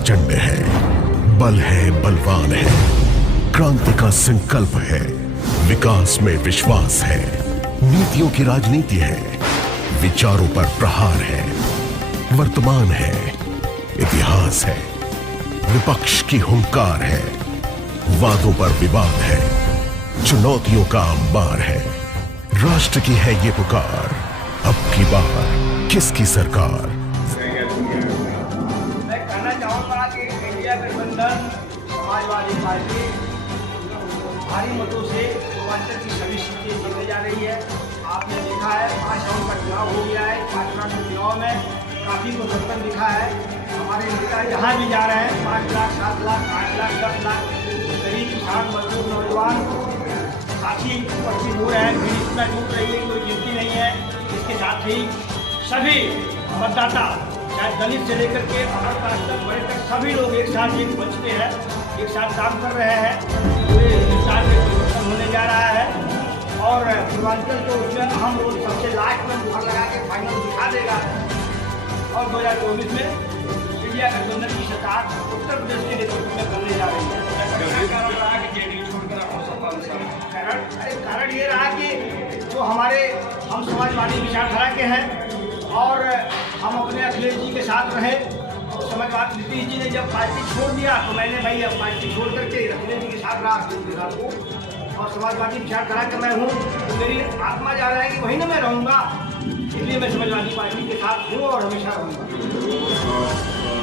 प्रचंड है, बल है, बलवान है, क्रांति का संकल्प है, विकास में विश्वास है, नीतियों की राजनीति है, विचारों पर प्रहार है, वर्तमान है, इतिहास है, विपक्ष की हुंकार है, वादों पर विवाद है, चुनौतियों का अंबार है। राष्ट्र की है ये पुकार, अब की बार किसकी सरकार। मैं कहना चाहूँगा कि इंडिया गठबंधन समाजवादी पार्टी भारी मतों से पूर्वांचल की सभी सीटें जीतने जा रही है। आपने देखा है 5 राउंड का चुनाव हो गया है। 5 राउंड के चुनाव में काफ़ी परिवर्तन दिखा है। हमारे नेता जहाँ भी जा रहे हैं 5 लाख 7 लाख 8 लाख 10 लाख गरीब किसान मजदूर नौजवान काफ़ी उपस्थित हो रहे हैं। भीड़ इतना जुट रही है, कोई गिनती नहीं है। इसके साथ ही सभी मतदाता चाहे दलित से लेकर के अमर कास्ट तक बड़े तक सभी लोग एक साथ एक मंच पे हैं, एक साथ काम कर रहे हैं। पूरे हिंदुस्तान में परिवर्तन होने जा रहा है और पूर्वांचल को उसमें अहम रोल सबसे लास्ट में मुहर लगा के फाइनल दिखा देगा। और 2024 में इंडिया गठबंधन की सरकार उत्तर प्रदेश के नेतृत्व में बनने जा रही है। कारण ये रहा कि जो हम समाजवादी विचारधारा के हैं और हम अपने अखिलेश जी के साथ रहे। समाजवादी नीतीश जी ने जब पार्टी छोड़ दिया तो मैंने भाई अब पार्टी छोड़ करके अखिलेश जी के साथ रहा, अखिलेश के साथ हूँ और समाजवादी विचारधारा का मैं हूँ, तो मेरी आत्मा जा रहा है कि वहीं ना मैं रहूँगा। इसलिए मैं समाजवादी पार्टी के साथ हूँ और हमेशा रहूँगा।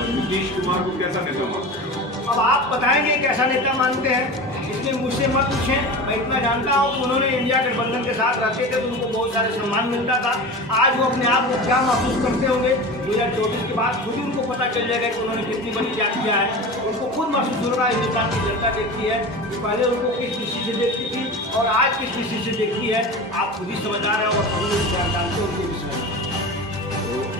नीतीश कुमार को कैसा नेता मानते हैं? अब आप बताएंगे कैसा नेता मानते हैं, इसलिए मुझसे मत पूछें। मैं इतना जानता हूँ कि उन्होंने इंडिया गठबंधन के साथ रहते थे तो उनको बहुत सारे सम्मान मिलता था। आज वो अपने आप को क्या महसूस करते होंगे 2024 के बाद खुद ही उनको पता चल जाएगा कि उन्होंने कितनी बड़ी त्याग किया है। उनको खुद महसूस हो रहा है, हिंदुस्तान की जनता देखती है कि पहले उनको किस दृष्टि से देखती थी और आज किस दृष्टि से देखती है। आप खुद ही समझदार हैं और सभी लोग जानते हैं उनके विषय में।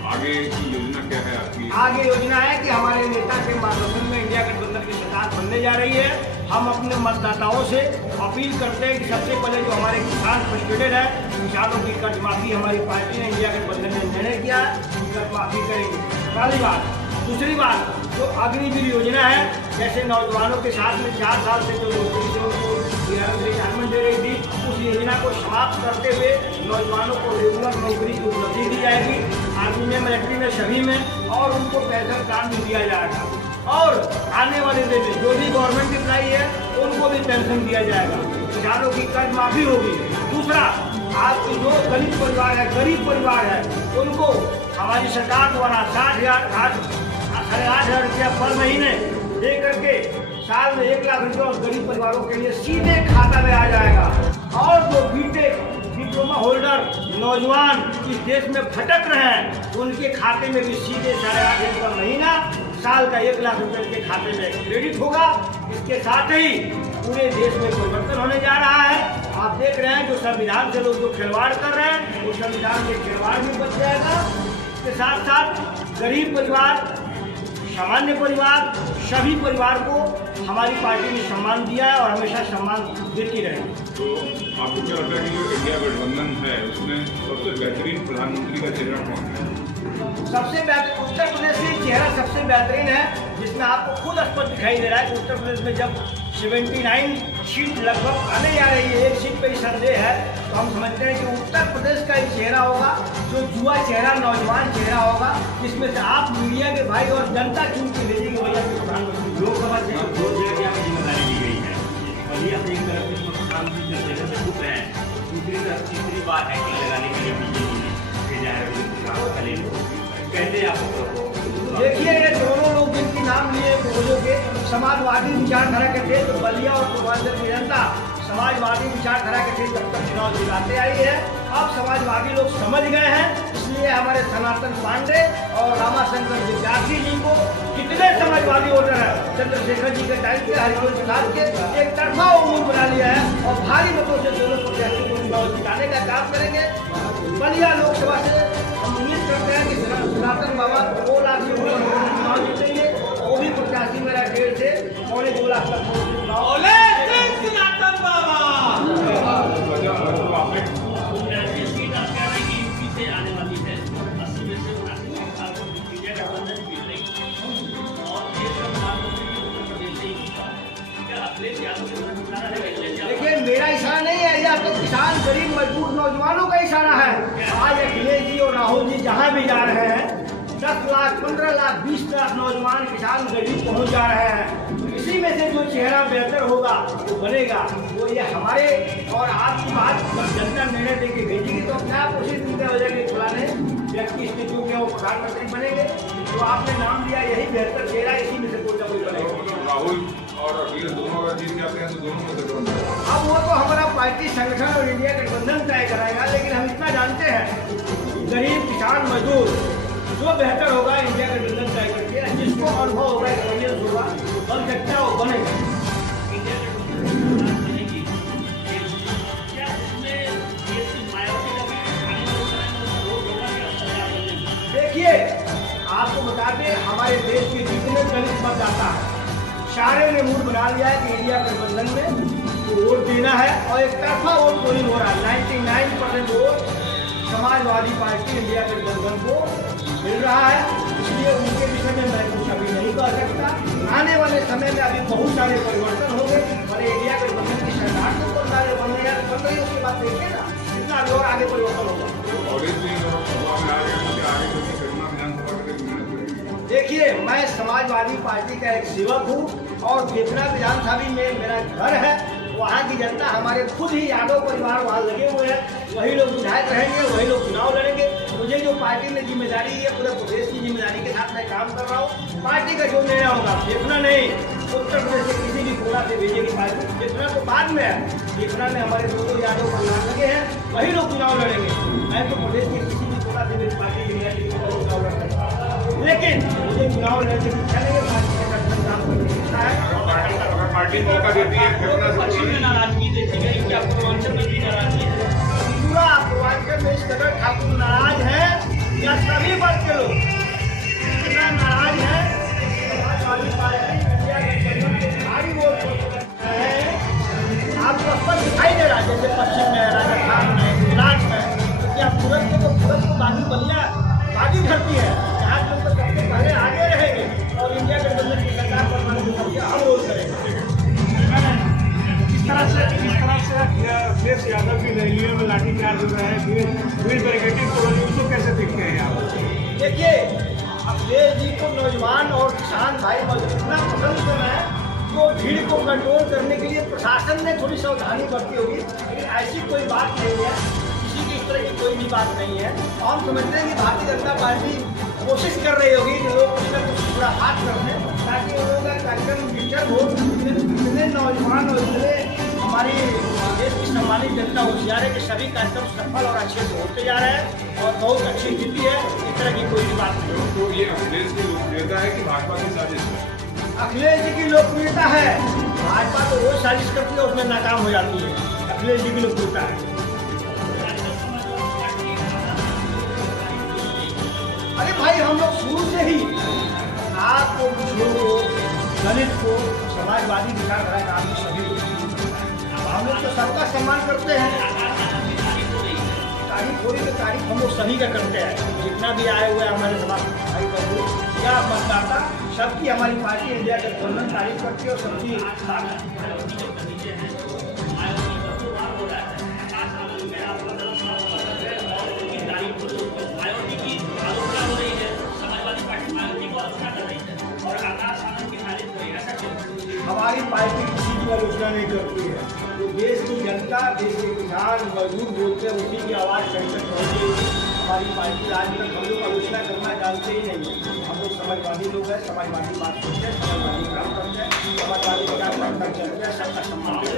आगे की योजना क्या है आपकी? आगे योजना है कि हमारे नेता के मार्गदर्शन में इंडिया गठबंधन की सरकार बनने जा रही है। हम अपने मतदाताओं से अपील करते हैं कि सबसे पहले जो हमारे किसान फ्रस्ट्रेटेड है, किसानों की कर्ज माफी हमारी पार्टी ने इंडिया गठबंधन ने निर्णय किया है, कर्ज माफी करेंगे। पहली बात। दूसरी बात, जो अग्निवीर योजना है, जैसे नौजवानों के साथ में 4 साल से जो नौकरी से उनको रिटायरमेंट दे रही थी, उस योजना को समाप्त करते हुए नौजवानों को रेगुलर नौकरी की उपलब्धि दी जाएगी, आर्मी में, मिलिट्री में, सभी में, और उनको पेंशन कार्ड भी दिया जाएगा। और आने वाले दिन में जो भी गवर्नमेंट एम्प्लॉई है उनको भी पेंशन दिया जाएगा। किसानों की कर्ज माफी होगी। दूसरा, आज जो दलित परिवार है, गरीब परिवार है, उनको हमारी सरकार द्वारा 8,500 रुपया पर महीने दे करके साल में 1 लाख रुपये और गरीब परिवारों के लिए सीधे खाता में आ जाएगा। और जो डिप्लोमा होल्डर नौजवान इस देश में भटक रहे हैं उनके खाते में भी सीधे 8,500 रुपये महीना, साल का 1 लाख रुपये के खाते में क्रेडिट होगा। इसके साथ ही पूरे देश में परिवर्तन होने जा रहा है। आप देख रहे हैं जो संविधान से लोग जो खिलवाड़ कर रहे हैं वो संविधान के खिलवाड़ भी बच जाएगा। इसके साथ साथ गरीब परिवार, सामान्य परिवार, सभी परिवार को हमारी पार्टी ने सम्मान दिया है और हमेशा सम्मान देती रहेगी। तो आपको क्या लगता है कि जो इंडिया गठबंधन है उसमें सबसे बेहतरीन प्रधानमंत्री का चेहरा कौन है? सबसे बेहतर उत्तर प्रदेश का चेहरा सबसे बेहतरीन है, जिसमें आपको खुद स्पष्ट दिखाई दे रहा है कि उत्तर प्रदेश में जब 79 सीट लगभग आने जा रही है, 1 सीट पे ही संदेह है, तो हम समझते हैं कि उत्तर प्रदेश का एक चेहरा होगा जो युवा चेहरा, नौजवान चेहरा होगा, जिसमें से आप मीडिया के भाई और जनता चुन के भेजेंगे भैया के प्रधानमंत्री। लोकसभा से 2 जगह की जिम्मेदारी दी गई है और ये अपनी एक तरफ से प्रधानमंत्री चंद्रशेखर से पूछ रहे हैं, दूसरी तरफ तीसरी बार हैकिंग लगाने के लिए बीजेपी ने भेजा है। कैसे आपको देखिए, ये दोनों लोग जिनके नाम लिए बोलो के समाजवादी विचारधारा के थे, तो बलिया और पूर्वांचल की जनता समाजवादी विचारधारा के थे जब तक चुनाव जिताते आई है। अब समाजवादी लोग समझ गए हैं, इसलिए हमारे सनातन पांडे और रामाशंकर विद्यार्थी जी को कितने समाजवादी वोटर है चंद्रशेखर जी के टाइम के, हरिवंश प्रसाद के, एक तरफा उम्मीद बना लिया है और भारी मतों से दोनों प्रत्याशी को चुनाव जिताने का काम करेंगे। बलिया लोकसभा से हम उम्मीद करते हैं कि सनातन बाबा 2 लाख से ऊपर चुनाव जीतेंगे। वो भी प्रत्याशी मेरा 1.5 से 2.25 लाख तक चुनाव। सनातन बाबा सीट आप कह रहे हैं कि यूपी से आने वाली है, 80 में से 79 साल की इंडिया गठबंधन जीत रही और ये सब गरीब मजदूर नौजवानों का इशारा है। आज अखिलेश जी और राहुल जी जहाँ भी जा रहे हैं 10 लाख 15 लाख 20 लाख नौजवान किसान गरीब पहुँच जा रहे हैं। इसी में से जो चेहरा बेहतर होगा वो बनेगा, वो ये हमारे और आपकी बात जब जनता निर्णय देके भेजेगी तो क्या कोशिश करते हो जाएगी फलाने व्यक्ति इसमें जो क्या वो प्रधानमंत्री बनेंगे। तो आपने नाम दिया यही बेहतर चेहरा, इसी में से कोई ना कोई बनेगा। राहुल और अखिलेश दोनों अगर जीत जाते हैं तो दोनों में से कौन बनेगा? अब वो तो हमारा पार्टी संगठन और इंडिया गठबंधन तय कराएगा, लेकिन हम इतना जानते हैं गरीब किसान मजदूर जो बेहतर होगा इंडिया गठबंधन तय करके, जिसको अनुभव होगा एक्सपीरियंस होगा बन सकता है वो बनेगा। देखिए आपको बता दें हमारे देश के जितने दलित मतदाता है सारे ने मूड बना लिया है कि इंडिया गठबंधन में वोट देना है और एक तरफा वोट पोलिंग हो रहा है। 99% वोट समाजवादी पार्टी इंडिया गठबंधन को मिल रहा है। इसलिए उनके विषय में मैं कुछ अभी नहीं कह सकता। आने वाले समय में अभी बहुत सारे परिवर्तन होंगे और इंडिया गठबंधन की सरकार को बन रही है, उसके बाद देखिए ना कितना अभी और आगे परिवर्तन होगा। देखिए मैं समाजवादी पार्टी का एक सेवक हूँ और बेतना विधानसभा में मेरा घर है। वहाँ की जनता हमारे खुद ही यादव परिवार वहाँ लगे हुए हैं, वही लोग विधायक रहेंगे, वही लोग चुनाव लड़ेंगे। मुझे जो पार्टी में जिम्मेदारी है पूरे प्रदेश की जिम्मेदारी के साथ मैं काम कर रहा हूँ। पार्टी का जो निर्णय होगा देखना नहीं, उत्तर प्रदेश के किसी भी कोना से भेजेगी पार्टी, देखना तो बाद में है। देखना में हमारे दो यादव परिवार लगे हैं, वही लोग चुनाव लड़ेंगे। मैं तो प्रदेश के किसी भी कोना से मेरी पार्टी चुनाव लड़ सकता हूँ, लेकिन मुझे चुनाव लड़ने की इच्छा नहीं है। पार्टी के साथ काम करने की इच्छा है। पार्टी मौका देती है पश्चिम में नाराजगी देखी गई, क्या पूर्वांचल में भी नाराजगी है? पूरा पूर्वांचल में इस कदर ठाकुर नाराज है या सभी वर्ग के लोग इतना नाराज है। समाजवादी पार्टी इंडिया गठबंधन के भारी वोट है। आपको स्पष्ट दिखाई दे रहा है जैसे पश्चिम में, राजस्थान में, गुजरात में, तो क्या पूरब को बागी बलिया बागी धरती है जहाँ लोग तो सबसे पहले आगे रहेंगे और इंडिया गठबंधन की सरकार बनवाने के सबसे हम रोज करेंगे। किस तरह से अखिलेश यादव की रैलियों में लाठीचार्ज हो रहा है, भीड़ बैरिकेडिंग तो उसको कैसे देखते हैं आप? देखिए अखिलेश जी को नौजवान और किसान भाई इतना पसंद कर रहे हैं तो भीड़ को कंट्रोल करने के लिए प्रशासन ने थोड़ी सावधानी बरती होगी, लेकिन ऐसी कोई बात नहीं है, किसी की इस तरह की कोई भी बात नहीं है। और हम समझते हैं कि भारतीय जनता पार्टी कोशिश कर रही होगी कि लोग कुछ न कुछ पूरा हाथ कर दें ताकि उन लोगों का कार्यक्रम डिस्टर्ब हो। इतने नौजवान और इतने हमारी देश की सम्मानित जनता होशियार है कि सभी कार्यक्रम सफल और अच्छे से होते जा रहे हैं और बहुत अच्छी स्थिति है। इस तरह की कोई भी बात नहीं है। तो ये अखिलेश की लोकप्रियता है कि भाजपा की साजिश है? अखिलेश जी की लोकप्रियता है, भाजपा तो रोज साजिश करती है उसमें नाकाम हो जाती है। अखिलेश जी की लोकप्रियता है। अरे भाई हम लोग शुरू से ही आपको पिछड़ों को दलित को समाजवादी विचारधारा का आदमी सभी हम लोग तो सबका सम्मान करते हैं। तारीफ हो रही तो तारीफ हम लोग सभी का करते हैं, जितना भी आए हुए हमारे समाज भाई बंधु या मतदाता सबकी हमारी पार्टी इंडिया गठबंधन तारीफ करती है और सबकी हमारी पार्टी किसी की आलोचना नहीं करती है। तो देश की जनता, देश के किसान मजदूर बोलते हैं उसी की आवाज़ कहीं तक पहुँचेगी। हमारी पार्टी आज तक हम लोग आलोचना करना जानते ही नहीं है। हम लोग समाजवादी लोग हैं, समाजवादी बात करते हैं, समाजवादी काम करते हैं, समाजवादी विचार करना चलते हैं, सबका सम्मान करते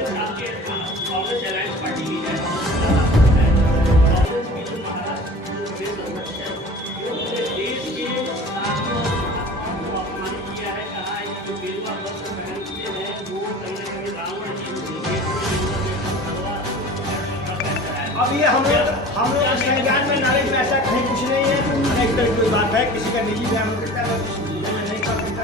अब ये हम लोग संज्ञान में नागरिक में ऐसा कहीं कुछ नहीं है। एक तरह की कोई बात है, किसी का निजी बयान हो सकता है, नहीं कर सकता।